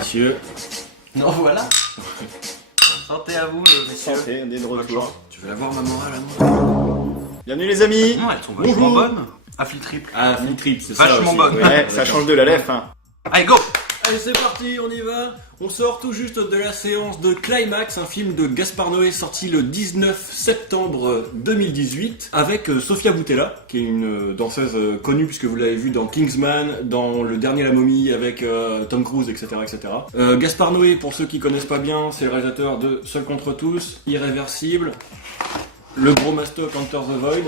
messieurs. Non, voilà. Santé à vous, messieurs. Santé, on est de retour. Tu veux la voir, ma morale, à moi? Bienvenue les amis. Non, elles sont vachement bonnes. Affli triple. Ah, Flip Trip, c'est ça. Vachement aussi. bonne. Ouais, ça change de la lèvre. Hein. Allez, go. Allez, c'est parti, on y va. On sort tout juste de la séance de Climax, un film de Gaspard Noé sorti le 19 septembre 2018 avec Sofia Boutella, qui est une danseuse connue puisque vous l'avez vue dans Kingsman, dans Le Dernier la Momie avec Tom Cruise, etc. etc. Gaspard Noé, pour ceux qui connaissent pas bien, c'est le réalisateur de Seul contre tous, Irréversible, Le Gros Mastoc, Enter the Void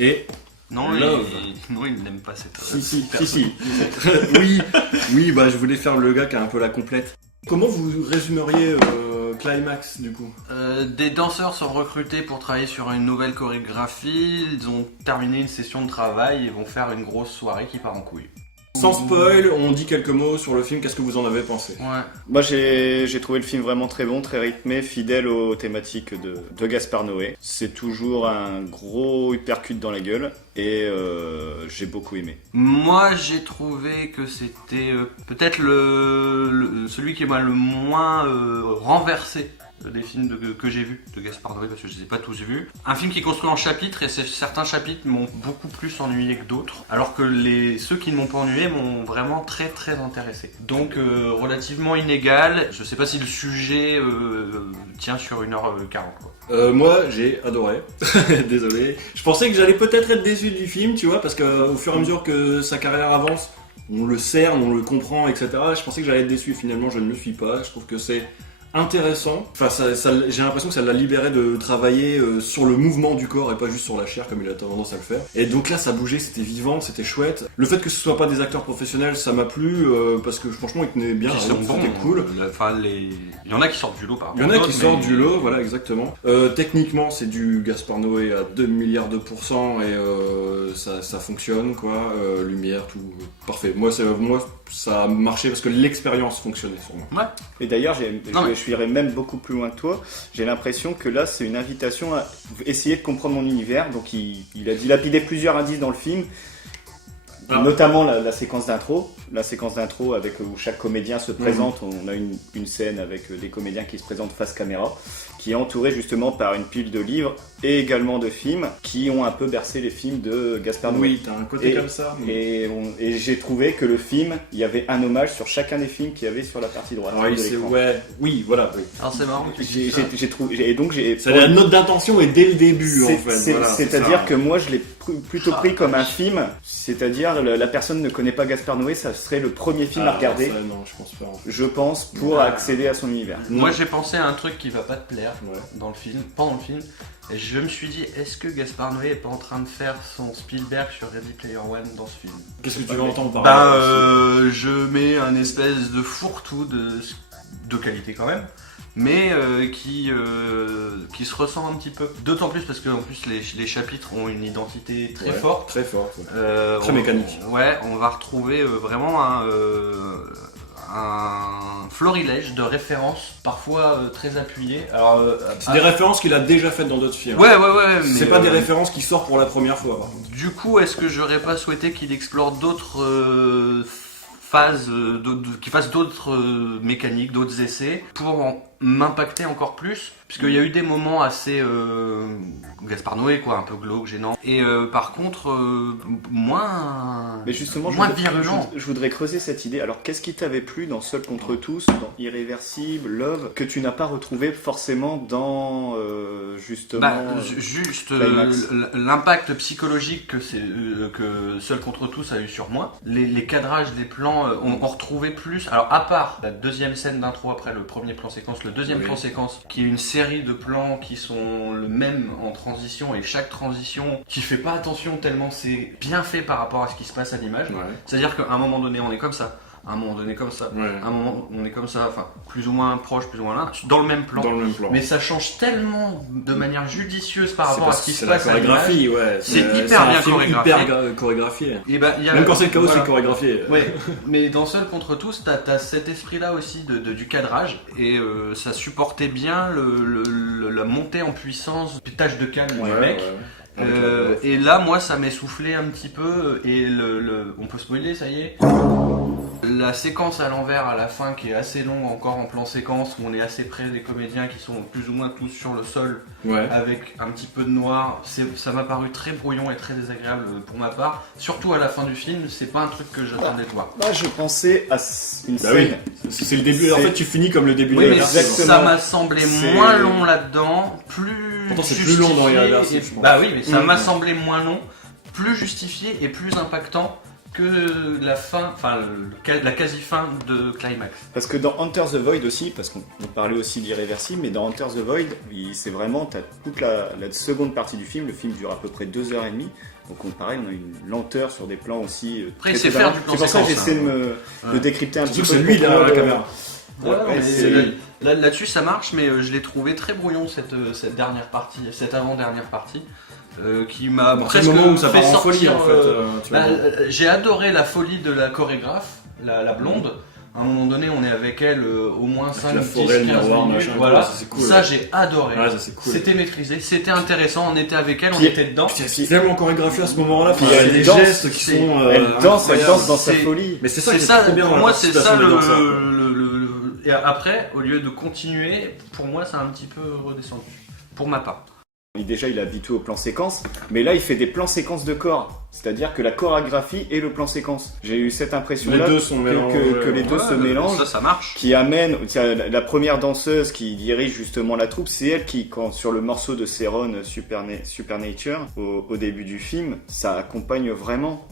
et... Non, Love. Non, il n'aime pas cette. Si. oui, bah je voulais faire le gars qui a un peu la complète. Comment vous résumeriez Climax du coup? Des danseurs sont recrutés pour travailler sur une nouvelle chorégraphie. Ils ont terminé une session de travail et vont faire une grosse soirée qui part en couille. Sans spoil, on dit quelques mots sur le film, qu'est-ce que vous en avez pensé? Ouais. Moi j'ai trouvé le film vraiment très bon, très rythmé, fidèle aux thématiques de Gaspard Noé. C'est toujours un gros uppercut dans la gueule et j'ai beaucoup aimé. Moi, j'ai trouvé que c'était peut-être celui qui m'a le moins renversé des films que j'ai vus de Gaspard Noé, parce que je les ai pas tous vus. Un film qui est construit en chapitres et certains chapitres m'ont beaucoup plus ennuyé que d'autres, alors que ceux qui ne m'ont pas ennuyé m'ont vraiment très très intéressé. Donc relativement inégal. Je sais pas si le sujet tient sur 1h40 quoi. Moi j'ai adoré, désolé. Je pensais que j'allais peut-être être déçu du film, tu vois, parce qu'au fur et à mesure que sa carrière avance, on le cerne, on le comprend, etc. Je pensais que j'allais être déçu, finalement je ne le suis pas. Je trouve que c'est intéressant. Enfin, j'ai l'impression que ça l'a libéré de travailler sur le mouvement du corps et pas juste sur la chair comme il a tendance à le faire. Et donc là, ça bougeait, c'était vivant, c'était chouette. Le fait que ce soit pas des acteurs professionnels, ça m'a plu parce que franchement, ils tenaient bien. C'était cool. Il y en a qui sortent du lot par rapport. Il y en a qui sortent du lot, voilà, exactement. Techniquement, c'est du Gaspard Noé à 2 milliards de pourcents et ça fonctionne, quoi. Lumière, tout parfait. Moi, ça a marché parce que l'expérience fonctionnait sur moi. Ouais. Et d'ailleurs je irais même beaucoup plus loin que toi. J'ai l'impression que là c'est une invitation à essayer de comprendre mon univers. Donc il a dilapidé plusieurs indices dans le film. Notamment la séquence d'intro. La séquence d'intro où chaque comédien se présente. On a une scène avec des comédiens qui se présentent face caméra, qui est entourée justement par une pile de livres et également de films qui ont un peu bercé les films de Gaspard Noé. Oui, t'as un côté comme ça. Et j'ai trouvé que le film, il y avait un hommage sur chacun des films qu'il y avait sur la partie droite de l'écran. Oui, voilà. Oui. Alors c'est marrant. J'ai trouvé, et donc c'est la note d'intention est dès le début en fait. C'est-à-dire que moi je l'ai plutôt pris comme un film, c'est-à-dire la personne ne connaît pas Gaspard Noé, ça serait le premier film à regarder. Ça, non, je pense pas. En fait. Je pense pour accéder à son univers. Moi j'ai pensé à un truc qui va pas te plaire Ouais. pendant le film. Et je me suis dit, est-ce que Gaspard Noé est pas en train de faire son Spielberg sur Ready Player One dans ce film? Qu'est-ce que tu veux entendre par là? Je mets un espèce de fourre-tout de qualité quand même, mais qui se ressent un petit peu. D'autant plus parce que en plus les chapitres ont une identité très forte. Très forte. Ouais. Très mécanique. On va retrouver vraiment un florilège de références, parfois très appuyées. Alors, c'est des références qu'il a déjà faites dans d'autres films. Ouais. C'est pas des références qui sortent pour la première fois. Par contre. Du coup, est-ce que j'aurais pas souhaité qu'il explore d'autres phases, qu'il fasse d'autres mécaniques, d'autres essais, pour m'impacter encore plus? Puisqu'il y a eu des moments assez Gaspard Noé, quoi, un peu glauque, gênant. Et par contre, moins virulent. Je voudrais creuser cette idée. Alors, qu'est-ce qui t'avait plu dans Seul contre tous, dans Irréversible, Love, que tu n'as pas retrouvé forcément dans justement juste l'impact psychologique que Seul contre tous a eu sur moi. Les cadrages des plans, on retrouvait plus. Alors, à part la deuxième scène d'intro après le premier plan séquence, le deuxième plan séquence, qui est une série de plans qui sont le même en transition, et chaque transition qui fait pas attention tellement c'est bien fait par rapport à ce qui se passe à l'image. C'est-à-dire qu'à un moment donné on est comme ça, à un moment donné comme ça, à un moment on est comme ça, enfin plus ou moins proche, plus ou moins là, dans le même plan. Mais ça change tellement de manière judicieuse par rapport à ce qui se passe à l'image. C'est hyper bien chorégraphié. Et même quand c'est le chaos, c'est chorégraphié. Ouais. Mais dans Seul contre tous, t'as cet esprit-là aussi du cadrage, et ça supportait bien la montée en puissance du tâche de calme du mec. Et là, moi, ça m'essoufflait un petit peu, et on peut spoiler, ça y est. La séquence à l'envers à la fin qui est assez longue encore en plan séquence où on est assez près des comédiens qui sont plus ou moins tous sur le sol Ouais. avec un petit peu de noir, ça m'a paru très brouillon et très désagréable pour ma part. Surtout à la fin du film, c'est pas un truc que j'attendais de voir. Moi, je pensais à une Bah scène. oui, c'est le début. En fait, tu finis comme le début Oui, de mais la exactement. ça m'a semblé C'est- moins long là-dedans, plus Pourtant, c'est plus long dans justifié Irréversible, et- je pense. Bah oui, mais ça Mm. m'a semblé moins long, plus justifié et plus impactant que la fin, enfin la quasi-fin de Climax. Parce que dans Enter the Void aussi, parce qu'on parlait aussi d'Irréversible, mais dans Enter the Void, c'est vraiment, t'as toute la seconde partie du film. Le film dure à peu près 2h30. Donc pareil, on a une lenteur sur des plans aussi. Après, il très sait séparés. faire du plan C'est pour ça que séquence, j'essaie hein. de Ouais. décrypter un Surtout petit que peu. c'est lui derrière la pourquoi caméra. Ouais, Ouais, mais c'est- là-dessus ça marche, mais je l'ai trouvé très brouillon cette dernière partie, cette avant-dernière partie, qui m'a À partir presque du moment où ça fait part en folie, sortir, en fait. Tu vois. j'ai adoré la folie de la chorégraphe, la blonde. À un moment donné, on est avec elle au moins 5, la 10, forêt, le 15 miroir, minutes. machin, Voilà. ça, c'est cool. Ça, j'ai adoré. Ouais, ça c'est cool. C'était maîtrisé, c'était intéressant, on était avec elle, on Puis- était dedans. Puis c'est tellement chorégraphié à ce moment-là. Puis Enfin, il y a elle des danse, gestes qui c'est- sont. Elle danse incroyables. dans sa C'est- folie. Mais c'est ça C'est qui est ça, trop bien. pour dans moi, la c'est participation ça des danseurs. Et après, au lieu de continuer, pour moi, c'est un petit peu redescendu. Pour ma part. Déjà, il est habitué au plan séquence, mais là, il fait des plans séquences de corps. C'est-à-dire que la chorégraphie et le plan séquence. J'ai eu cette impression-là Les deux sont mélangés. que les deux se mélangent. Ça marche. Qui amène, tiens, la première danseuse qui dirige justement la troupe, c'est elle qui, quand sur le morceau de Céron Supernature, au début du film, ça accompagne vraiment.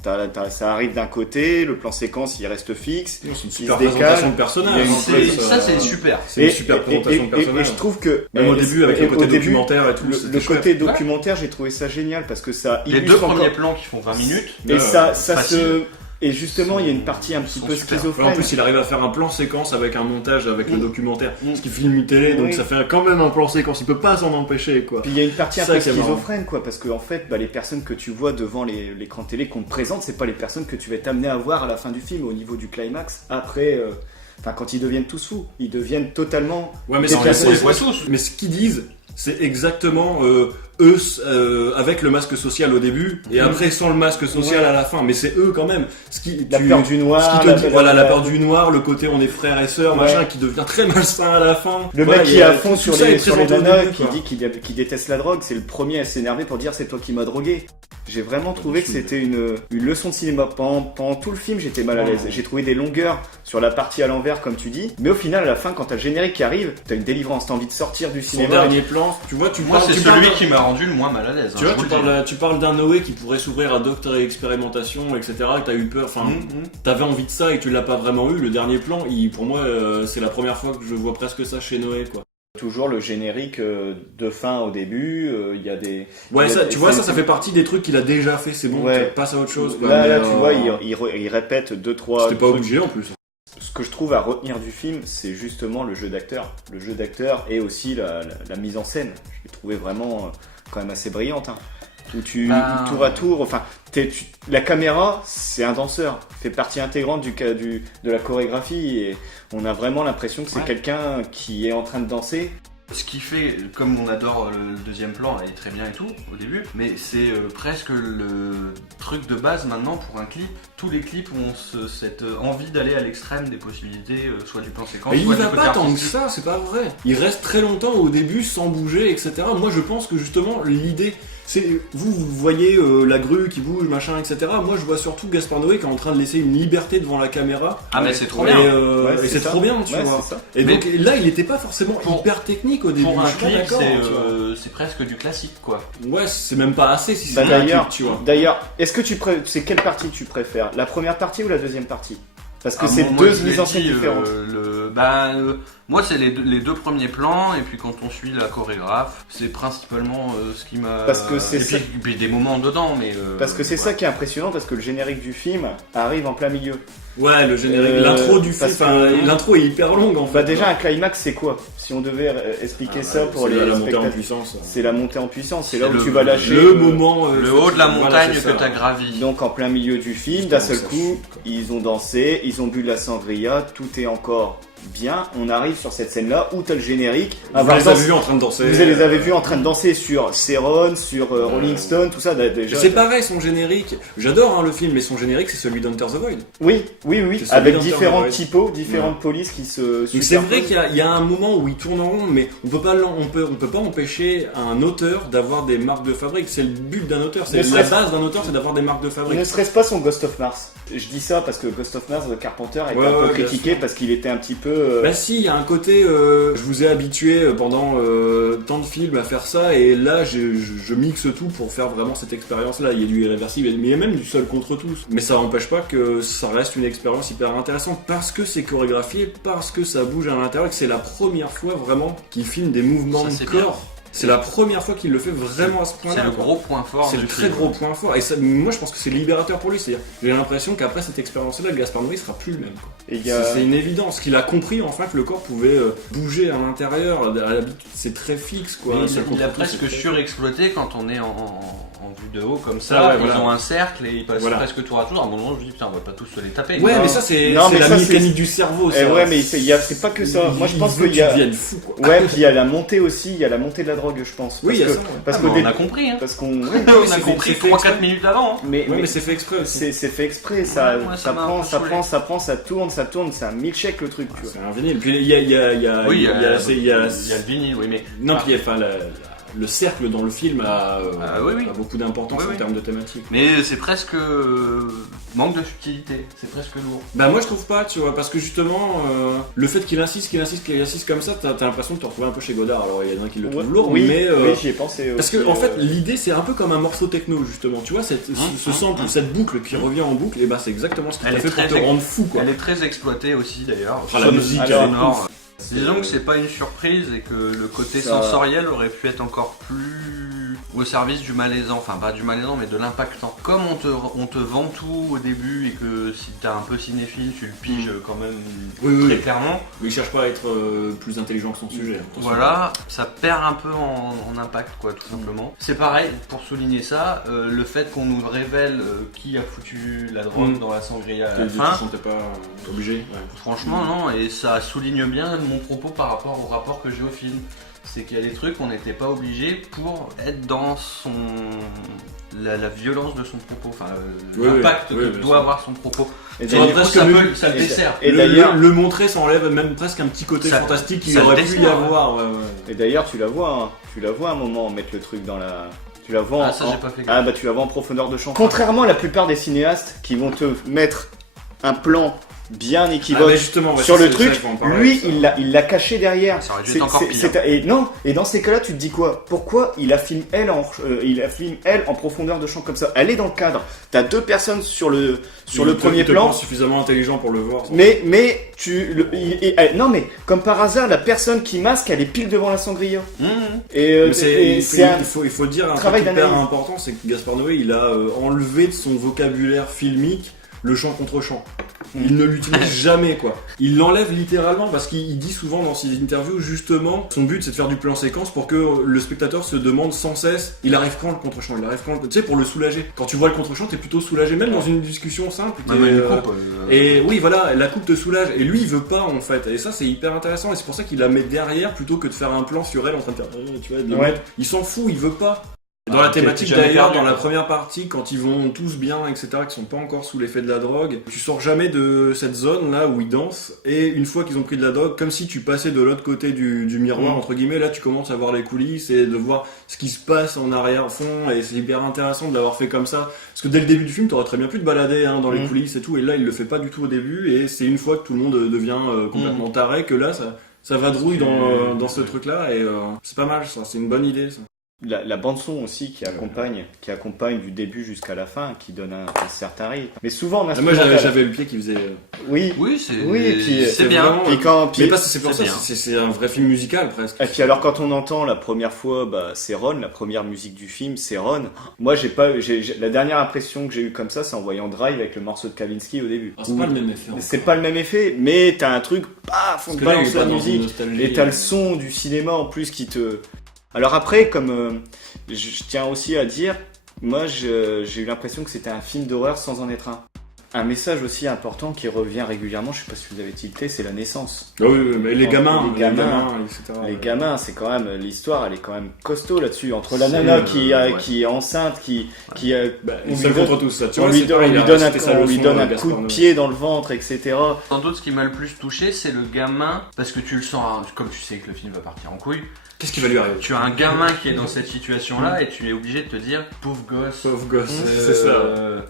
Ça arrive d'un côté, le plan séquence il reste fixe. C'est une Il super se décale, présentation de personnage. il y a une en plus, Ça, c'est super. C'est une super présentation de et personnage. je trouve que Même au début, avec le côté au début, documentaire et tout. le c'était côté chouette. documentaire, j'ai trouvé ça génial parce que ça Les deux illustre premiers encore. plans qui font 20 minutes. Et ça facile. se. Et justement, il y a une partie un petit Sont peu super. Ouais, schizophrène. en plus, il arrive à faire un plan séquence avec un montage avec le Mm. documentaire. Mm. Parce qu'il filme une télé, donc Oui. ça fait quand même un plan séquence. Il peut pas s'en empêcher, quoi. Puis il y a une partie un Ça peu qui est marrant. schizophrène, quoi, parce que en fait, les personnes que tu vois devant l'écran télé qu'on te présente, c'est pas les personnes que tu vas t'amener à voir à la fin du film, au niveau du climax. Après, quand ils deviennent tous fous, ils deviennent totalement. Ouais, mais C'est On pas- les voit tous. Mais ce qu'ils disent, c'est exactement eux avec le masque social au début et après sans le masque social Ouais. à la fin. Mais c'est eux quand même. Ce qui, La peur du noir. ce qui te dit, voilà, la peur du noir, le côté on est frères et sœurs, Ouais. machin, qui devient très malsain à la fin. Le Ouais, mec il qui y est a- à fond tout sur ça est les présenté au nanas, début, qui quoi. dit qu'il déteste la drogue, c'est le premier à s'énerver pour dire c'est toi qui m'as drogué. J'ai vraiment trouvé que c'était une leçon de cinéma. Pendant tout le film, j'étais mal à l'aise. J'ai trouvé des longueurs sur la partie à l'envers, comme tu dis. Mais au final, à la fin, quand t'as le générique qui arrive, t'as une délivrance, t'as envie de sortir du Son cinéma. dernier plan, tu vois, Moi, c'est tu celui parles- qui m'a rendu le moins mal à l'aise. Tu vois, tu parles d'un Noé qui pourrait s'ouvrir à Docteur et Expérimentation, etc. Que t'as eu peur, enfin, t'avais envie de ça et que tu l'as pas vraiment eu. Le dernier plan, pour moi, c'est la première fois que je vois presque ça chez Noé, quoi. Toujours le générique de fin au début, il y a des... Ouais, il y a ça, des- tu vois, c'est- ça fait partie des trucs qu'il a déjà fait. C'est bon, Ouais. tu passes à autre chose. Quoi, Là, mais, tu vois, il répète deux, trois C'était pas trucs. obligé en plus. Ce que je trouve à retenir du film, c'est justement le jeu d'acteur. Le jeu d'acteur et aussi la mise en scène. Je l'ai trouvé vraiment quand même assez brillante. Hein. Où tour à tour, enfin, la caméra, c'est un danseur, fait partie intégrante de la chorégraphie et on a vraiment l'impression que c'est Ouais. quelqu'un qui est en train de danser. Ce qui fait, comme on adore le deuxième plan, il est très bien et tout au début, mais c'est presque le truc de base maintenant pour un clip. Tous les clips ont cette envie d'aller à l'extrême des possibilités, soit du plan séquence, Mais il soit y du va côté pas tant que artistique. ça, c'est pas vrai. Il reste très longtemps au début sans bouger, etc. Moi je pense que justement l'idée, c'est vous voyez la grue qui bouge, machin, etc. Moi je vois surtout Gaspard Noé qui est en train de laisser une liberté devant la caméra. Ah mais c'est trop Et, bien. et c'est ça. trop bien, tu Ouais, vois. c'est ça. Et Mais donc là il était pas forcément pour- hyper technique au début. Pour un je suis pas clip, d'accord, tu vois. c'est presque du classique quoi. Ouais, c'est même pas assez si c'est Bah, un d'ailleurs, clip, tu vois. d'ailleurs, est-ce que c'est quelle partie tu préfères? La première partie ou la deuxième partie? Parce que Ah, c'est moi, deux je l'ai mises en scène dit, différentes. Moi, c'est les deux premiers plans, et puis quand on suit la chorégraphe, c'est principalement ce qui m'a. Parce que c'est et ça- puis des moments dedans, mais. Parce que c'est ça qui est impressionnant, parce que le générique du film arrive en plein milieu. Ouais, le générique, l'intro du film, parce que- enfin, l'intro est hyper longue en fait. Bah déjà un climax c'est quoi? Si on devait expliquer ça pour les la montée en spectateurs, puissance. c'est la montée en puissance, c'est là C'est où tu le- vas lâcher Le moment. Le haut de la voilà, montagne c'est que ça. t'as gravi. Donc en plein milieu du film, Juste d'un avant seul que ça coup, chute, quoi. ils ont dansé, ils ont bu de la sangria, tout est encore bien. On arrive arrive sur cette scène-là où t'as le générique. Vous les avez vus en train de danser. Vous les avez vus en train de danser sur Céron, sur Rolling Stone, tout ça. Déjà, c'est pareil, son générique. J'adore le film, mais son générique, c'est celui d'Enter the Void. Oui. C'est Avec celui différents d'Enter the typos, différentes polices qui se. Donc c'est vrai qu'il y a un moment où il tourne en rond, mais on peut pas empêcher un auteur d'avoir des marques de fabrique. C'est le but d'un auteur. C'est la base d'un auteur, c'est d'avoir des marques de fabrique. Ne serait-ce pas son Ghost of Mars? Je dis ça parce que Ghost of Mars de Carpenter a été un peu critiqué parce qu'il était un petit peu. Bah si, il y a un côté, je vous ai habitué pendant tant de films à faire ça, et là je mixe tout pour faire vraiment cette expérience-là. Il y a du irréversible, mais il y a même du seul contre tous. Mais ça n'empêche pas que ça reste une expérience hyper intéressante parce que c'est chorégraphié, parce que ça bouge à l'intérieur, et que c'est la première fois vraiment qu'il filme des mouvements de corps. C'est la première fois qu'il le fait vraiment à ce point-là. C'est le gros point fort. C'est le très gros point fort. Et ça, moi, je pense que c'est libérateur pour lui. C'est-à-dire, j'ai l'impression qu'après cette expérience-là, Gaspard Noé sera plus le même. C'est une évidence qu'il a compris enfin que le corps pouvait bouger à l'intérieur. À l'habitude, c'est très fixe, quoi. Il a presque surexploité quand on est en vue de haut comme ça. Ils ont un cercle et ils passent presque tour à tour. À un moment, je me dis putain, on va pas tous se les taper. Ouais, mais ça, c'est la mécanique du cerveau. Ouais, mais c'est pas que ça. Moi, je pense qu'il y a. Ouais, puis il y a la montée aussi. Il y a la montée de la drogue, je pense. Oui, il y a ça. Parce on a compris. Parce qu'on. On a compris 3-4 minutes avant. Mais c'est fait exprès aussi. C'est fait exprès. Ça prend, ça tourne. C'est un milkshake le truc. C'est un vinyle. Puis il y a le vinyle, oui, mais. Non, puis le cercle dans le film a beaucoup d'importance en termes de thématique. Mais c'est presque manque de subtilité, c'est presque lourd. Bah moi je trouve pas, tu vois, parce que justement le fait qu'il insiste comme ça, t'as l'impression de te retrouver un peu chez Godard. Alors il y en a qui le trouvent lourd, mais j'y ai pensé. Parce que en fait l'idée c'est un peu comme un morceau techno justement, tu vois, ce sample ou cette boucle qui revient en boucle, et bah c'est exactement ce qu'il t'a fait pour te rendre fou, quoi. Elle est très exploitée aussi d'ailleurs. La musique sonore. Disons que c'est pas une surprise et que le côté sensoriel aurait pu être encore plus au service du malaisant, enfin pas du malaisant mais de l'impactant. Comme on te vend tout au début et que si t'es un peu cinéphile tu le piges quand même très clairement. Il cherche pas à être plus intelligent que son sujet. Voilà, ça perd un peu en impact quoi tout simplement. C'est pareil, pour souligner ça, le fait qu'on nous révèle qui a foutu la drogue dans la sangria à la fin. Tu sentais pas obligé. Franchement non, et ça souligne bien mon propos par rapport au rapport que j'ai au film. C'est qu'il y a des trucs qu'on n'était pas obligé pour être dans la violence de son propos, enfin l'impact que doit avoir son propos. Et ça le dessert. Et d'ailleurs, le montrer, ça enlève même presque un petit côté fantastique qu'il aurait pu y avoir. Et d'ailleurs, tu la vois un moment mettre le truc dans la. Tu la vois j'ai pas fait gaffe. Tu la vois en profondeur de champ. Contrairement à la plupart des cinéastes qui vont te mettre un plan bien équivoque sur le truc, lui il l'a caché derrière. Ça aurait dû être encore pire. Et dans ces cas-là tu te dis quoi? Pourquoi il a filmé elle en profondeur de champ comme ça? Elle est dans le cadre, t'as deux personnes sur le premier plan suffisamment intelligent pour le voir. Non mais comme par hasard la personne qui masque elle est pile devant la sangria. Il faut dire un truc hyper important, c'est que Gaspard Noé il a enlevé de son vocabulaire filmique le chant contre chant. Il ne l'utilise jamais, quoi. Il l'enlève littéralement parce qu'il dit souvent dans ses interviews, justement, son but c'est de faire du plan séquence pour que le spectateur se demande sans cesse, il arrive quand le contre-champ, tu sais, pour le soulager. Quand tu vois le contre-champ, t'es plutôt soulagé, même dans une discussion simple. Et oui, voilà, la coupe te soulage. Et lui, il veut pas, en fait. Et ça, c'est hyper intéressant. Et c'est pour ça qu'il la met derrière plutôt que de faire un plan sur elle en train de faire, tu vois, il s'en fout, il veut pas. Dans la thématique d'ailleurs, dans la première partie, quand ils vont tous bien, etc., qui sont pas encore sous l'effet de la drogue, tu sors jamais de cette zone là où ils dansent, et une fois qu'ils ont pris de la drogue, comme si tu passais de l'autre côté du miroir, entre guillemets, là tu commences à voir les coulisses et de voir ce qui se passe en arrière-fond, et c'est hyper intéressant de l'avoir fait comme ça, parce que dès le début du film, t'aurais très bien pu te balader dans les coulisses et tout, et là il le fait pas du tout au début, et c'est une fois que tout le monde devient complètement taré que là ça vadrouille dans ce truc là, et c'est pas mal ça, c'est une bonne idée ça. La bande son aussi qui accompagne du début jusqu'à la fin, qui donne un certain rythme. Mais souvent en instrumental. Moi j'avais le pied qui faisait. Oui, c'est bien. Mais parce que c'est pour ça, c'est un vrai film musical presque. Et puis alors quand on entend la première fois, c'est Ron, la première musique du film, c'est Ron. Moi la dernière impression que j'ai eue comme ça, c'est en voyant Drive avec le morceau de Kavinsky au début. C'est pas le même effet. C'est pas le même effet, mais t'as un truc, paf, on te balance la musique, et t'as le son du cinéma en plus qui te. Alors après, comme je tiens aussi à dire, moi j'ai eu l'impression que c'était un film d'horreur sans en être un. Un message aussi important qui revient régulièrement, je sais pas si vous avez tilté, c'est la naissance. Ah oui, mais les gamins, etc. Les gamins, c'est quand même l'histoire, elle est quand même costaud là-dessus. Entre la C'est, nana qui est enceinte, qui Ils se contre tous ça. Tu on vois, lui c'est pareil, donne il a cité sa on lui leçon, donne un Gaspard coup de Noé. pied dans le ventre, etc. Sans doute, ce qui m'a le plus touché, c'est le gamin, parce que tu le sens, hein, comme tu sais que le film va partir en couille. Qu'est-ce qui va lui arriver? Tu as un gamin qui est dans cette situation-là et tu es obligé de te dire, pauvre gosse. Pauvre gosse, c'est ça.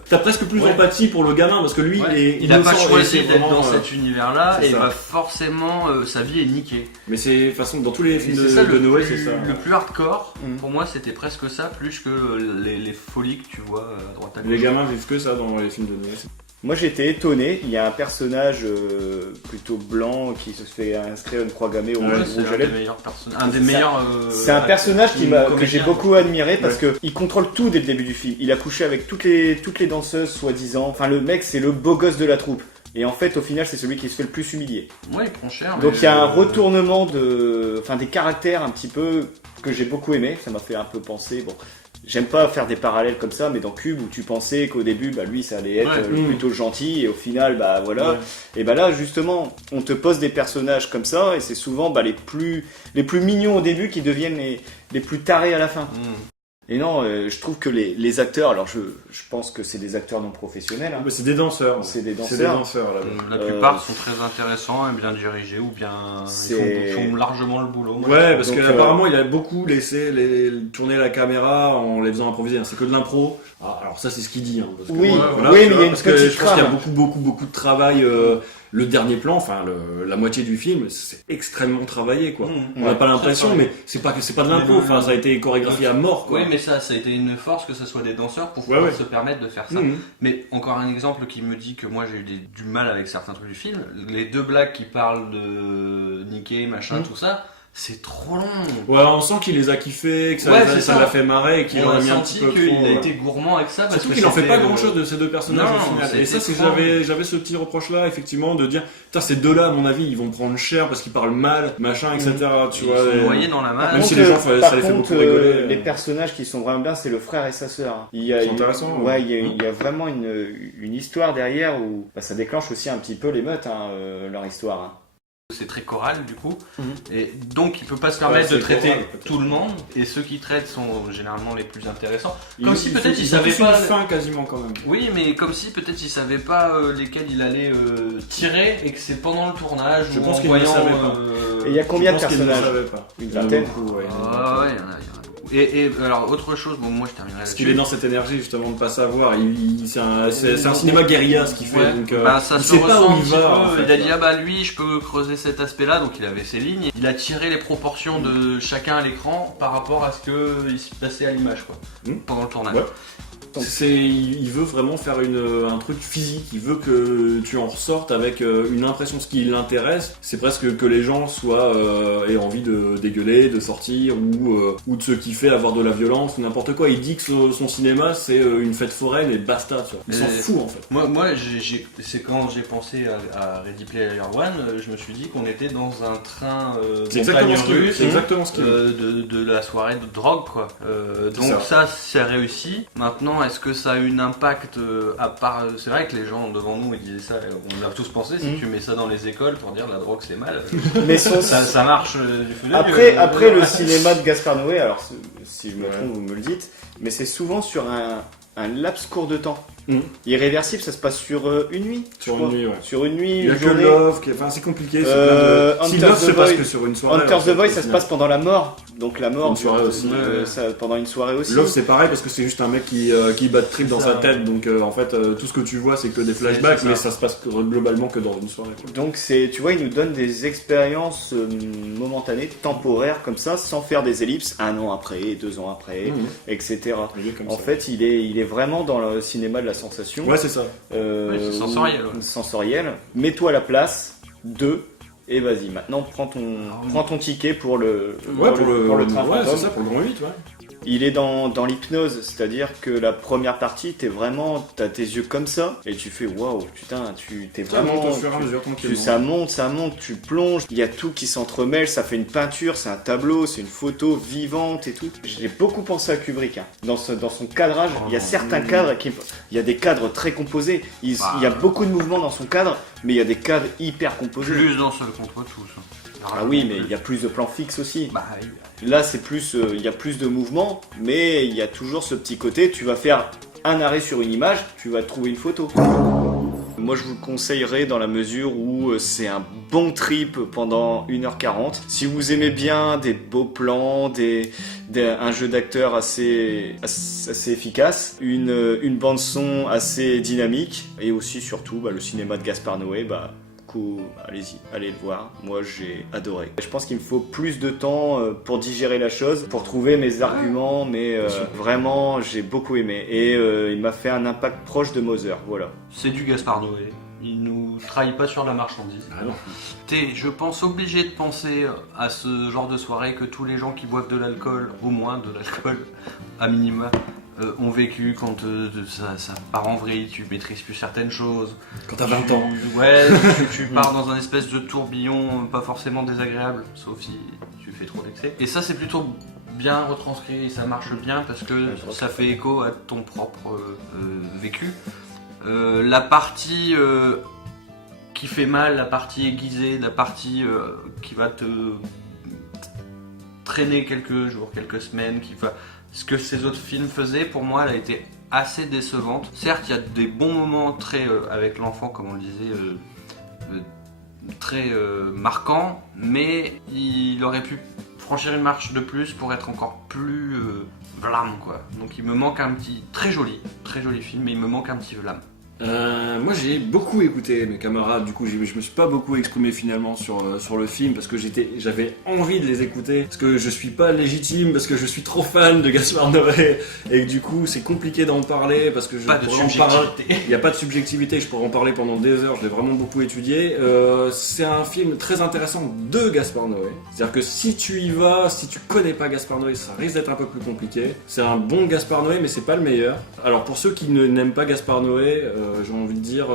T'as presque plus Ouais. d'empathie pour le gamin parce que lui, Ouais. il a pas innocent et choisi c'est d'être vraiment, dans cet univers-là c'est et ça. va forcément, sa vie est niquée. Mais c'est de toute façon dans tous les Et films c'est ça de Noé, c'est ça. le plus hardcore. Mm. Pour moi, c'était presque ça, plus que les folies que tu vois à droite à gauche. Les gamins vivent que ça dans les films de Noé. Moi j'étais étonné, il y a un personnage plutôt blanc qui se fait inscrire une croix gammée au Ouais, rouge c'est à un des lèvres. meilleurs personnages. Un des C'est ça. meilleurs. C'est un personnage que j'ai comédien. beaucoup admiré parce que il contrôle tout dès le début du film. Il a couché avec toutes les danseuses soi-disant. Enfin le mec c'est le beau gosse de la troupe. Et en fait au final c'est celui qui se fait le plus humilier. Ouais, il prend cher. Donc mais, il y a un retournement des caractères un petit peu que j'ai beaucoup aimé. Ça m'a fait un peu penser. Bon, j'aime pas faire des parallèles comme ça, mais dans Cube où tu pensais qu'au début lui ça allait être Ouais. plutôt gentil et au final voilà. Ouais. Et là justement on te pose des personnages comme ça et c'est souvent les plus mignons au début qui deviennent les plus tarés à la fin. Mm. Et non, je trouve que les acteurs, alors je pense que c'est des acteurs non professionnels, hein. Mais c'est des danseurs. C'est des C'est des danseurs. danseurs là. La plupart sont très intéressants et bien dirigés ou bien C'est- ils font largement le boulot. Moi, Ouais, parce Donc, qu'apparemment il a beaucoup laissé tourner la caméra en les faisant improviser. C'est que de l'impro. Ah, alors ça c'est ce qu'il dit. Hein, parce que, Oui, voilà, oui, tu mais vois, il y a une parce que petite je pense qu'il y a trame. beaucoup de travail. Le dernier plan, enfin la moitié du film, c'est extrêmement travaillé quoi. On n'a Ouais, pas l'impression, très mais c'est pas de l'impro. Mais Enfin, ça a été chorégraphié à mort quoi. Oui, mais ça a été une force que ce soit des danseurs pour Ouais, pouvoir ouais. se permettre de faire ça. Mhm. Mais encore un exemple qui me dit que moi j'ai eu du mal avec certains trucs du film. Les deux blagues qui parlent de niquer, machin, tout ça, c'est trop long. Ouais, on sent qu'il les a kiffés, que Ouais, ça c'est ça ça. l'a fait marrer et qu'il On en a a mis un senti petit peu qu'il trop. a été gourmand avec ça. Parce Surtout que qu'il en fait c'était, pas grand chose de ces deux personnages non, au final. Et ça, c'était c'est trop. j'avais ce petit reproche là, effectivement, de dire, putain, ces deux-là, à mon avis, ils vont prendre cher parce qu'ils parlent mal, machin, etc. Tu Ils vois. sont et- noyés dans la masse. Même si les gens, ça par les fait contre, beaucoup rigoler. les personnages qui sont vraiment bien, c'est le frère et sa sœur. Il y a C'est intéressant, ouais, ouais. il y a vraiment une histoire derrière où ça déclenche aussi un petit peu l'émeute, leur histoire. Hein. C'est très choral du coup, Mhm. et donc il peut pas se permettre Ouais, de c'est traiter choral, peut-être. tout le monde, et ceux qui traitent sont généralement les plus intéressants. Ils- Comme si peut-être ils ils ont savaient tous pas- une fin quasiment quand même. Oui, mais comme si peut-être il savait pas lesquels il allait tirer, et que c'est pendant le tournage Je ou pense en qu'il ne le voyant. savait pas. Et il y a combien de Je pense qu'ils ne le personnages savaient pas. Une Il y en a vingtaine. beaucoup, ouais, il y en a Ah beaucoup. ouais, il y en a beaucoup. Et alors autre chose, bon moi je terminerai Parce là-dessus. qu'il est dans cette énergie justement de pas savoir. C'est un cinéma guérilla ce qu'il fait. Ouais, Donc, bah, ça il se sait pas ressent où un il petit va. peu. en fait, Il a dit là. ah bah lui je peux creuser cet aspect-là, donc il avait ses lignes. Il a tiré les proportions de chacun à l'écran par rapport à ce que il se passait à l'image quoi pendant le tournage. Ouais. Il veut vraiment faire un truc physique, il veut que tu en ressortes avec une impression. Ce qui l'intéresse, c'est presque que les gens aient envie de dégueuler, de sortir ou de se kiffer, avoir de la violence ou n'importe quoi. Il dit que son cinéma c'est une fête foraine et basta, tu vois. Il s'en fout en fait. Moi c'est quand j'ai pensé à Ready Player One, je me suis dit qu'on était dans un train C'est exactement montagne ce qu'il veut. russe, C'est exactement ce qu'il veut. de la soirée de drogue quoi. Donc ça. ça c'est réussi. Maintenant est-ce que ça a eu un impact à part c'est vrai que les gens devant nous ils disaient ça, on l'a tous pensé, si tu mets ça dans les écoles pour dire la drogue c'est mal, Mais ça marche du feu de Dieu. après le cinéma de Gaspard Noé, alors si je me trompe, vous me le dites, mais c'est souvent sur un laps court de temps. Mhm. Irréversible, ça se passe sur une nuit. Sur je une crois. nuit, ouais. Sur une nuit, Il y a une que journée. Love, enfin c'est compliqué. Si Hunter Love the se passe Voice- que sur une soirée. Hunter en the fait, Voice, au ça se final. passe pendant la mort. Donc la mort, Une soirée aussi. pendant une soirée aussi. Love c'est pareil parce que c'est juste un mec qui bat de trip dans ça, sa tête, donc en fait tout ce que tu vois c'est que des flashbacks, c'est ça. mais ça se passe globalement que dans une soirée. Quoi. Donc tu vois, il nous donne des expériences momentanées, temporaires comme ça, sans faire des ellipses, 1 an après, 2 ans après, Mhm. etc. Il est comme En ça. fait, il est vraiment dans le cinéma de la sensation. Ouais c'est ça. Ouais, c'est sensoriel, ouais. Sensoriel. Mets-toi à la place de Et vas-y, maintenant prends ton ticket pour le Ouais, pour le train ouais, fantôme. c'est ça, pour le grand 8, ouais. Il est dans l'hypnose, c'est-à-dire que la première partie, t'as tes yeux comme ça, et tu fais waouh, putain, t'es Ça vraiment. monte au fur et à mesure, tranquillement. Ça monte, tu plonges, il y a tout qui s'entremêle, ça fait une peinture, c'est un tableau, c'est une photo vivante et tout. J'ai beaucoup pensé à Kubrick, hein. Dans son cadrage, il y a certains cadres il y a des cadres très composés, il y a beaucoup de mouvements dans son cadre, mais il y a des cadres hyper composés. Plus dans Seul contre tous. Ah oui, mais il y a plus de plans fixes aussi. Bah, Là, c'est plus, il y a plus de mouvements, mais il y a toujours ce petit côté. Tu vas faire un arrêt sur une image, tu vas trouver une photo. Moi, je vous le conseillerais dans la mesure où c'est un bon trip pendant 1h40. Si vous aimez bien des beaux plans, un jeu d'acteur assez efficace, une bande son assez dynamique, et aussi surtout le cinéma de Gaspard Noé, allez-y, allez le voir. Moi, j'ai adoré. Je pense qu'il me faut plus de temps pour digérer la chose, pour trouver mes arguments, mais vraiment, j'ai beaucoup aimé. Et il m'a fait un impact proche de Moser, voilà. c'est du Gaspard Noé. Il nous trahit pas sur la marchandise. Ah non. T'es, je pense, obligé de penser à ce genre de soirée que tous les gens qui boivent de l'alcool, au moins de l'alcool, à minima, ont vécu quand ça part en vrille, tu maîtrises plus certaines choses. Quand t'as 20 ans. Ouais, tu pars dans un espèce de tourbillon pas forcément désagréable, sauf si tu fais trop d'excès. Et ça, c'est plutôt bien retranscrit et ça marche bien parce que ça fait écho à ton propre vécu. La partie qui fait mal, la partie aiguisée, la partie qui va te traîner quelques jours, quelques semaines, ce que ces autres films faisaient, pour moi, elle a été assez décevante. Certes, il y a des bons moments très avec l'enfant, comme on le disait, très marquants, mais il aurait pu franchir une marche de plus pour être encore plus vlam, quoi. Donc il me manque un petit, très joli film, mais il me manque un petit vlam. Moi j'ai beaucoup écouté mes camarades, du coup je me suis pas beaucoup exprimé finalement sur le film parce que j'avais envie de les écouter, parce que je suis pas légitime, parce que je suis trop fan de Gaspard Noé et que du coup c'est compliqué d'en parler parce que il n'y a pas de subjectivité, je pourrais en parler pendant des heures, je l'ai vraiment beaucoup étudié. C'est un film très intéressant de Gaspard Noé, c'est-à-dire que si tu y vas, si tu connais pas Gaspard Noé, ça risque d'être un peu plus compliqué. C'est un bon Gaspard Noé mais c'est pas le meilleur. Alors pour ceux qui n'aiment pas Gaspard Noé, j'ai envie de dire,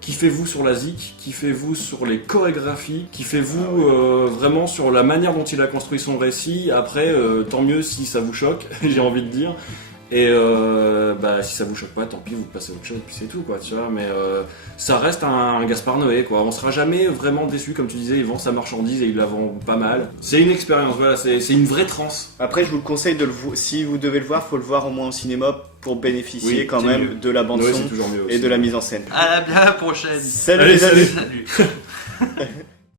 kiffez-vous sur la zik, kiffez-vous sur les chorégraphies, kiffez-vous vraiment sur la manière dont il a construit son récit. Après, tant mieux si ça vous choque, j'ai envie de dire. Et si ça vous choque pas, tant pis, vous passez à autre chose, puis c'est tout, quoi, tu vois. Mais ça reste un Gaspard Noé, quoi. On sera jamais vraiment déçu, comme tu disais, il vend sa marchandise et il la vend pas mal. C'est une expérience, voilà, c'est une vraie transe. Après, je vous le conseille si vous devez le voir, faut le voir au moins au cinéma pour bénéficier quand même mieux. de la bande son c'est toujours mieux et aussi. de la mise en scène. À la prochaine. Salut les amis. Salut.